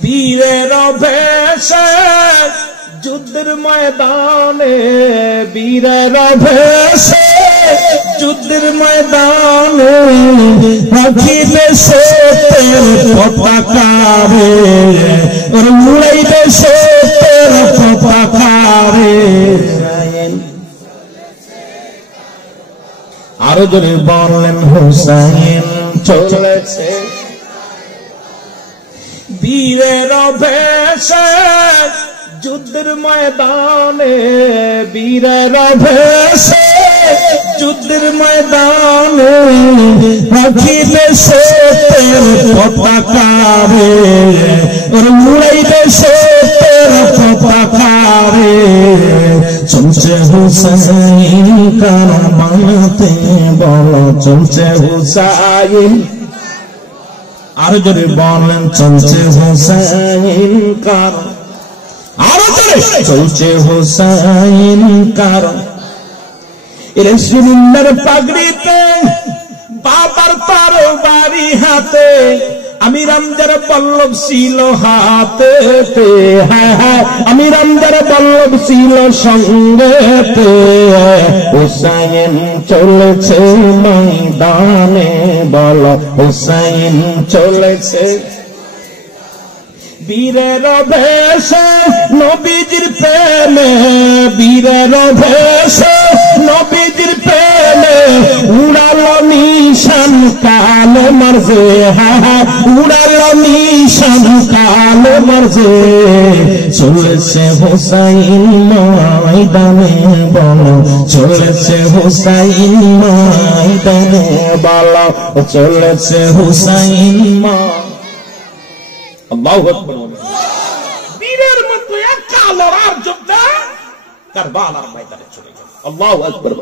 বীরের ভেষে যুদ্ধের ময়দানে, বীরের ভেষে যুদ্ধের ময়দানে রাখিলে সে পতাকা রে, ওর উড়াইলে সে পতাকা রে। আরো জোরে বললেন হুসাইন চলেছে বীরের ভেষে যুদ্ধের ময়দানে, বীরের ভেষে যুদ্ধের ময়দানে রাখিলে সে পতাকা রে, ওর উড়াইলে সে পতাকা রে। চলছে হুসাইন কারবালাতে, বলো চলছে হুসাইন। আরো জোরে বলেন চলছে হুসাইন কার, আরো জোরে চলছে হুসাইন কার। রাসূলুল্লাহর পাগড়িতে, বাবার তরবারি হাতে, আমির হামজার পল্লব ছিল হাতে, হ্যাঁ হ্যাঁ আমির হামজার পল্লব ছিল সঙ্গেতে। হুসাইন চলেছে ময়দানে, বলো হুসাইন চলেছে বীরের ভেষে নবীজির প্রেমে, বীরের ভেষে নবীজির প্রেমে উড়ালো নিশান কালো মারজে, হ্যাঁ উড়ালো নিশান কালো মারজে। চলেছে হুসাইন ময়দানে, বলো চলেছে হুসাইন ময়দানে, বলো চলেছে হুসাইন ময়দানে। আল্লাহু আকবার। বীরের মতো একা লড়ার যোদ্ধা কারবালার ময়দানে চলে গেল। আল্লাহু আকবার।